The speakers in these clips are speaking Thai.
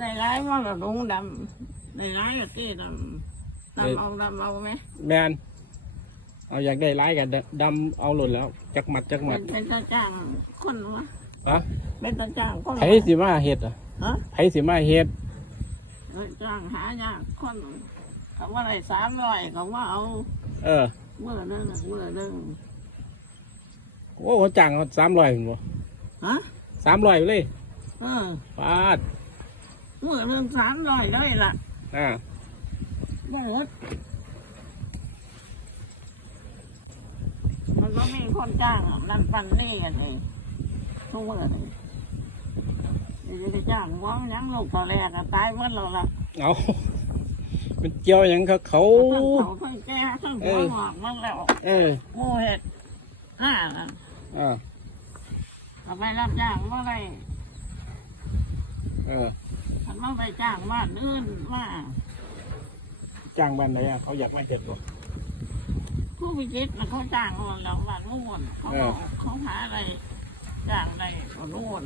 ได้ร้ายว่าเราลุงดำได้ร้ายก็ที่ดำดำเอาดำเอาไหมแมนเอาอยากได้ร้ายกันดำเอาหล่นแล้ว จักมัดจักมัเป็ดนเป็นตาจ้างคนวะฮะเป็นตาจ้างคนไผสิมาเฮ็ดอะฮะไผสิมาเฮ็ดตาจ้างหายากคนเขาว่าอะไรสามร้อยเขาว่าเอาเออเมื่อนึงเมื่อนึงโอ้โหจ้างสามร้อยบ่ฮะสามร้อยเลยเออปาด เมื่อนึงสามร้อยได้ละอ่าได้หมดมันก็มีคนจ้างนั่นปันนี่กันเลยทุกเมื่อเลยเดี๋ยวจะไปจ้างว่ายังลูกตอนแรกอะตายหมดแล้วล่ะเอามันเกี่ยวหยังเขาเขาทั้งเขาทั้งแก่ทั้งหัวหงอกหมันแล้วเออหมูเห็ดห้าน่ะอ่าทำไมรับจ้างเมื่อไรเออ ทำไมไปจ้างบ้านอื่นมาจ้างบ้านไหนอะเขาอยากมาเฮ็ดบ่ผู้พิจิตรน่ะเขาจ้างเราแล้วบ้านนู่นเขาเออเขาหาอะไรจ้างอะไรก็นู่น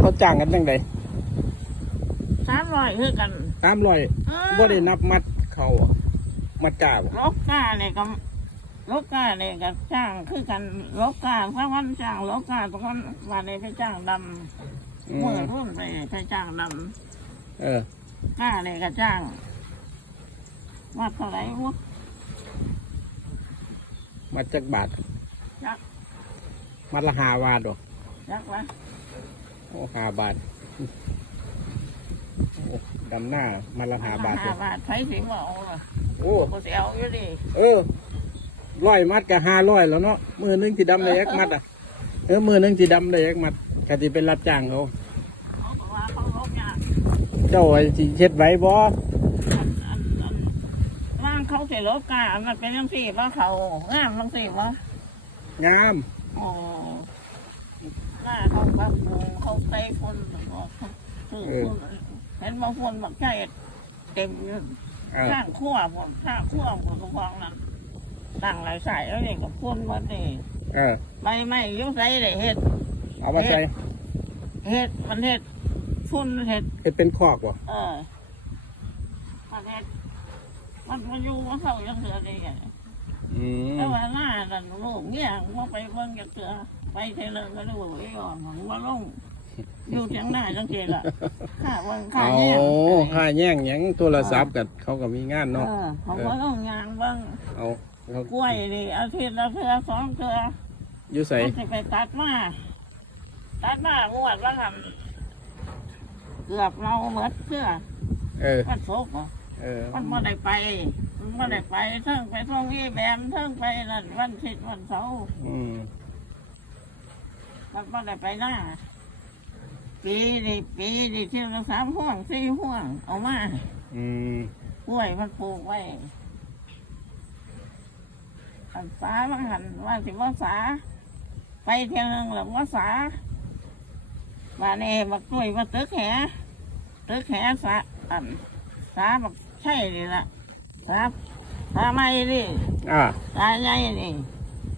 เขาจ้างกันจังไดสามร้อยคือกันสามร้อยเออบ่ได้นับมัดเขาอะมัดจ่าบ่ลกกาเนี่ยก็ลกกาเนี่ยก็จ้างคือกันลกกาพระวันจ้างลกกาตะคนวันนี้ไปจ้างดอืำ เมื่อมรุ่นไปไปจ้างดเออำกาเนี่ยก็จ้างว่าเท่าไหร่วะมัดจักบาทจักมัดละห้าบาทบ่จักวะโอ้ห้าบาทโอ้ดำหน้ามัดละห้าบาทห้าบ่บาทไผสิมาเอาล่ะโอ้ กูสิเอาอยู่ดิเออร้อยมัดกับห้าร้อยแล้วเนาะมือหนึงสิดำได้ยักมัดอะเออมือหนึงสิดำได้ยักมัด กติเป็นรับจ้างเขาเขาบอกว่าเขาลกยากเจ้าไอ้สิเช็ดไว้บ่อันอันอันร่างเขาสิลกกามันเป็นยังสี่ว่าเขางามยังสี่วะงามโอ้หน้าเขาแบบเขาใส่คนบอกเขาซื้อคนเห็นบางคนบอกใจเต็มอยู่เออข้างขั้วผมข้างขั้วผมก็ฟองนั้นตั้งหลายสายแล้วนี่กับพ่นวันนี่เออ ไม่ไม่อยุ่ใส่เลยเห็ดเอามาใส่เห็ดมันเห็ดฝุ่นเห็ดเฮ็ดเป็นคอกบ่เออมันเห็ดมันมาอยู่มาเข้ายังเสือได้ไงอืมแต่ว่าหน้าดันลูกเนี่ยมาไปเบิ่งยังเสือไปเทเลก็ดูไอ้อ่อนหัวลงอยู่เทียงหน้าจังเจล่ะข้าเบิ่งข้าเอาเนี่ยค่าแย่งหยังโทรศัพท์กันเขาก็มีงานเอเนาะอเขาก็ต้องยางเบิ่งเอาเขากล้วยนี่อาทิตย์ละเทือสองเทืออยู่ใส่มันจะไปตัดมา ตัดมางวดว่าทำเกือบเราเหมือนเสื้อเออ มันโศกเออ มันไม่ได้ไป มันไม่ได้ไปเทิงไปท่องที่แบมเทิงไปนั่นวันอาทิตย์วันเสาร์อืม มันไม่ได้ไปหน้าปีนี่ปีนี่เที่ยวละสามห่วงสี่ห่วง เอามาอืม กล้วยมันปลูกไว้หันสาบางหันว่าสิว่าสา ไปเที่ยวหนึงหรือว่าสา บ้านเอบักกล้วยมาตึกแหตึกแหสาอันสาบักใช่นี่ละสาสาไม่นี่อ่าปลาใหญ่นี่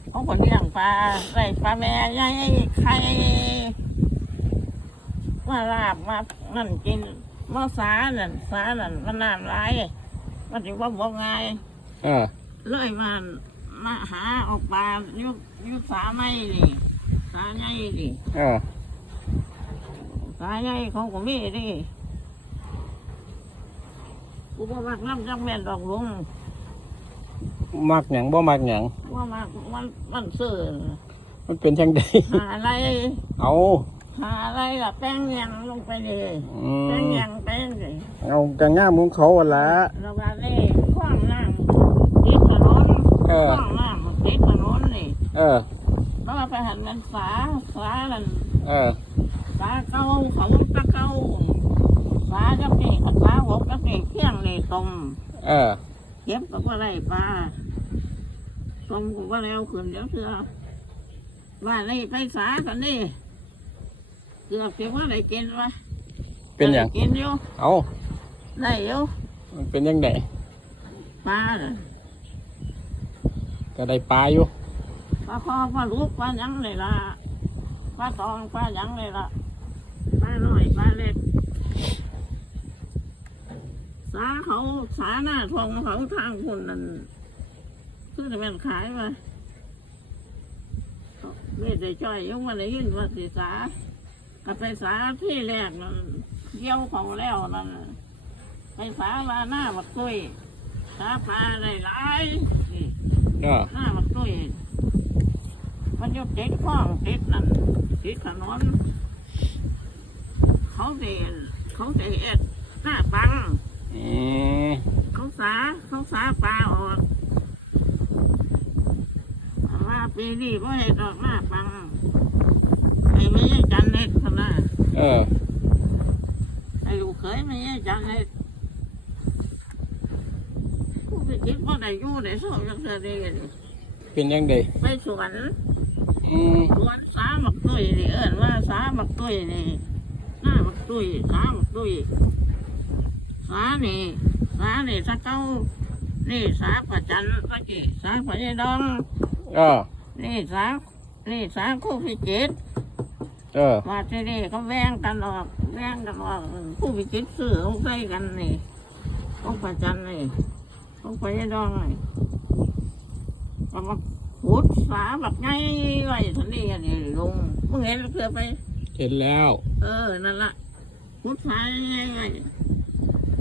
เขาคนเลี้ยงปลาใส่ปลาแม่ใหญ่ไข่มาลาบมานั่นกินมาสานั่นสานั่นมันน้ำลายมันถือว่าบอกง่ายเออเลยมามาหาเออกปลายุยุสาไม่นี่สาใหญ่นี่เออ สาใหญ่เขาก็มีดิกูบ่มักน้ำจังแม่นดอกหลุงมักหยังบ่มักหยังว่ามักมันมันซื้อมันเป็นจังได หาอะไร เอาหาอะไรล่ะแป้งยังลงไปเลยอืแป้งมยังแป้งเลยเอากระง่ามของเขาหั่นละ เราว่าเล่ขว้างน้ำติดถนนเออขว้างน้ำติดถนนนี่เออ แล้วก็ไปหันมันสาสานั่นเออ สาเก้าเขาตะเก้าสาจับนี่กับสาหกจับนี่เที่ยงนี่ต้มเออเก็บกับว่าไรปลาต้มกับว่าแล้วขึ้นเดี๋ยวเถื่อว่านี่ไปสากันนี่เกือบเสียว่าได้กินวะเป็นหยังได้กินอยู่เอาได้อยู่มันเป็นยังไงปลาน่ะก็ได้ปลาอยู่ปลาคอปลาลูกปลาหยังเลยล่ะปลาตองปลาหยังเลยล่ะ ตาเล็กสาเขาสาหน้าทองเขาทางคนนั้นเพื่อจะเป็นขายมาไม่ได้จ่อยยังวันได้ยินว่าสีสาก็ไปสาที่แรกนั่นเกี่ยวของแล้วนั่นไปสาลาหน้าบักกุ้ยสาปลาได้หลายหน้าบักกุ้ยมันยกเติดข้องต็ดนั่นเต็ดถนน เขาเดินเขาเดินหน้าปังอืมเขาสาเขาสาปลาออกว่าปีนี้พ่อให้ดอกหน้าปังไอ้ไม่ใช่จันเน็ตขนาดเออไอ้ลูกเขยไม่ใช่จันเน็ตผู้ไปคิดว่าได้อยู่ได้สอบยังเธอได้เลยเป็นยังไงไปสวนอืม สวนสาหมักตุ้ยนี่เอิ้นว่าสาหมักตุ้ยนี่ หน้าหมักตุ้ยสาหมักตุ้ยสานี่สานี่ถ้าเก้านี่สาประจันก็จีสาพญดองเออ นี่สานี่สาคู่พิจิตรเออมาที่นี่เขาแว่งกันออกแว่งกันออกคู่พิจิตรซื้อเขาใส่กันนี่ของประจันนี่ของพญดองนี่ก็มาขุดสาแบบไงไว้ทันนี้อันนี้ลุงมึงเห็นเพื่อไป เห็นแล้ว เออ นั่นละพุทธายไง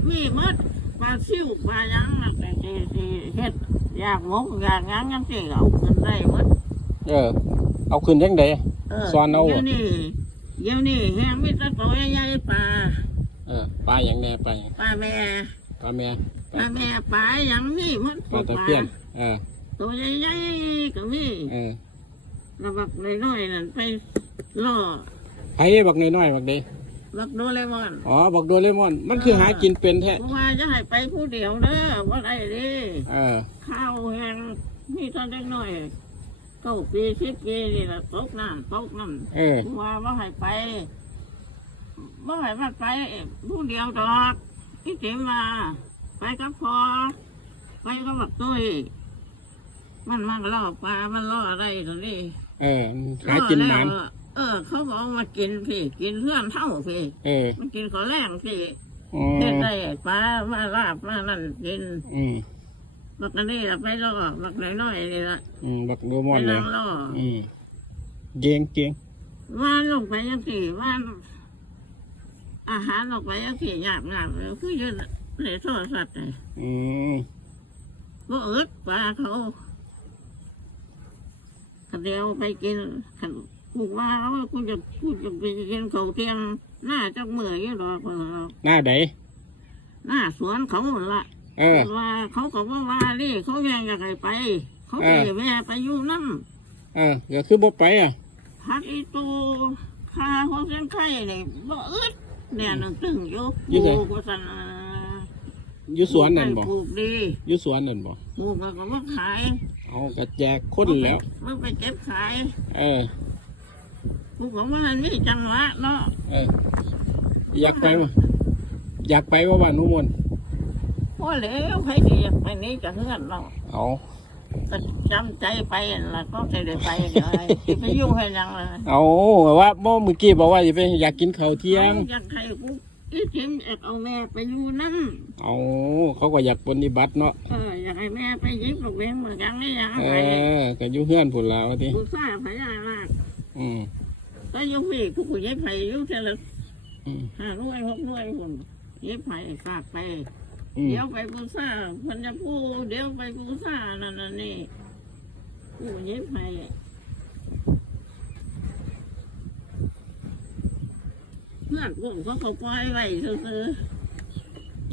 มีหมดปลาซิวปลาหยังนั่นแต่ที่ที่เฮ็ดอยากหมกอยากหยังยังที่เอาขึ้นได้หมดเออ เอาขึ้นยังไงเออสอนเอาเดี๋ยวนี้เดี๋ยวนี้แห้งมิตรตัวใหญ่ๆปลาเออปลาอย่างแน่ปลาหยังปลาแม่ปลาแม่ปลาแม่ปลาหยังมีหมดปลาตะเพียนเออตัวใหญ่ๆก็มีเออระบักน้อยๆนั่นไปล่อ ไผบักน้อยๆบักเดบักโดเรมอนอ๋อบักโดเรมอน มันคือหากินเป็นแท้เพราะว่าจะให้ไปผู้เดียวเด้อว่าไรดิเออข้าวแห้งมีตอนเล็กน้อยเก้าปีสิบปีนี่แหละตกน้ำตกน้เออำว่าว่าให้ไปว่าให้มาไปผู้เดียวดอกที่เต็มมาไปกับพอไปกับบักตุ้ยมันมันล่อปลา มันล่ออะไรตรงนี้ เออหากินหมันล่อแล้ว เออ เขาบอกมากินพี่ กินเพื่อนเท่าพี่ เออมันกินขอแรงพี่อ๋อเด็ดได้ปลามาลาบมานั่นกินอืมบักอันนี้ละไปล่อบักน้อยๆนี่ละอืมบักโดเรมไปอนเลนั่ยงล่ออืมเกียงเกียงว่านลงไปยังสี่ว่านอาหารลงไปยังสี่หยาบหยาบเลยคือยืนในโทรศัพท์เลยอืมบ่เอิดปลาเขาขันเดียวไปกินขัน กูว่าเขากูจะกูจะไปกินเขาวเทียมหน้าจักเมื่อยอยู่ดอกเพิ่นเอาหน้าใดหน้าสวนเขาหั่นละเออ ว่าเขาก็ว่าว่านี่เขายังอยากให้ไป เขาเอเสีอยแม่ไปอยู่นั่นเออก็คือบ่ไปอะพักอีตูคาหัวเส้นไข่นี่บ่อึดเนี่ยนั่งตึงอยู่อยู่ไสปลูกว่าซั่นอ่าอยู่สวนนั่นบ่ปลูกดีอยู่สวนนั่นบ่ปลูกแล้วก็มาขายเอากระแจกคนแล้ว มันไปเก็บขาย เออปลู กของมันมีจังหวะเนาะเออ อยากไปบ่อยากไปว่าบ้านหนุมนพอแล้วใครที่อยากไปนี่จะเฮือนเนาะเอาก็จำใจไปนั่นล่ะก็จะได้ไปเลยสิไปอยู่ให้ยังเลยเอาว่าบ่เมื่อกี้บอกว่าอยากไปอยากกินข้าวเที่ยง อยากให้กูอีทิมอยากเอาแม่ไปอยู่นั่นเอาเขาก็อยากปฏิบัติเนาะเอออยากให้แม่ไปยิบลูกเลี้ยงเหมือนกันนี่ยังเอไงอก็อยู่เฮือนพุ่นแล้วว่าติ กูทราบพญานาคอืม ก็ยกพี่ผู้กูยิบไผ่ยุ่เท่าละอืมห้าหน่วยหกหน่วยคนยิบไผ่ฝากไปอืมเดี๋ยวไปกูทราบพันจะพูดเดี๋ยวไปกูทราบนั่นน่ะนี่กูยิบไผ่เพื่อนกูเขาเขาปล่อยไว้ซื้อ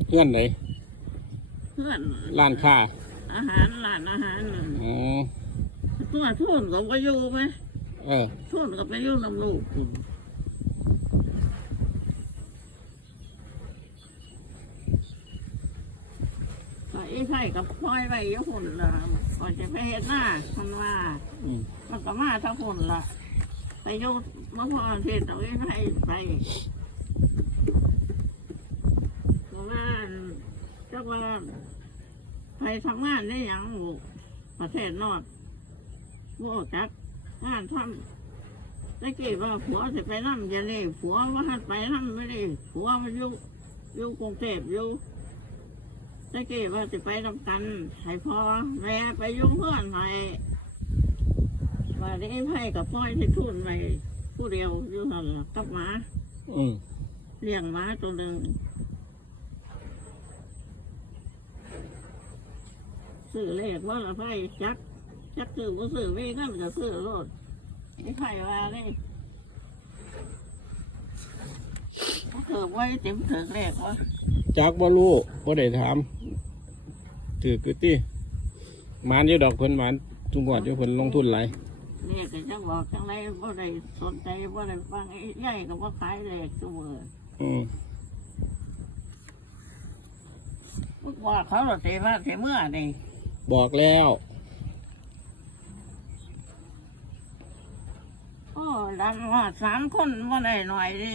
เฮือนไหนๆเพื่อนร้านค้าอาหารร้านอาหารนั่นอ๋อตัวทุนเขาก็อยู่ไหม เออทุนก็ไปอยู่ลำลูกพุ่นก็อีไผ่กับพลอยไว้อยหุ่นละก่อนจะไปเห็นหน้าคนว่าอืมมันก็มาทั้งหุ่นละไปอยู่มะพร้าวเทศเอาอีไผ่ไปก็ว่าเจ้าว่าไปทำงานได้หยังบุประเทศนอกบ่จัก งานทำตะกี้ว่าผัวจะไปนั่งจะนี่ผัวว่าหัดไปนั่งไม่ได้ผัวมันอยู่อยู่กรุงเทพอยู่ตะกี้ว่าจะไปทำกันให้พอแม่ไปยุ่งเพื่อนให้ว่าได้ไพ่กับพ่อยที่ทุนไปผู้เดียวอยู่หันกับหมาเลี้ยงหมาตัวหนึ่งซื้อเลขว่าละไพ่จัก จักซื้อบ่ซื้อไม่งั้นจะซื้อรถไอ้ไพ่ว่านี่ถือไว้เต็มถือเลขวะจักบ่รู้บ่ได้ถามถือคือติหมานอยู่ดอกเพิ่นหมานทุกงวดอยู่เพิ่นลงทุนหลายเลขก็จังบอกจังไรบ่ได้สนใจบ่ได้ฟังไอ้ใหญ่ก็บ่ขายเลขตัวมืออืมว่าเขาเราเตะมาเตะเมื่อนี่บอกแล้ว โอ้ดังว่าสามคนว่าได้หน่อยดิ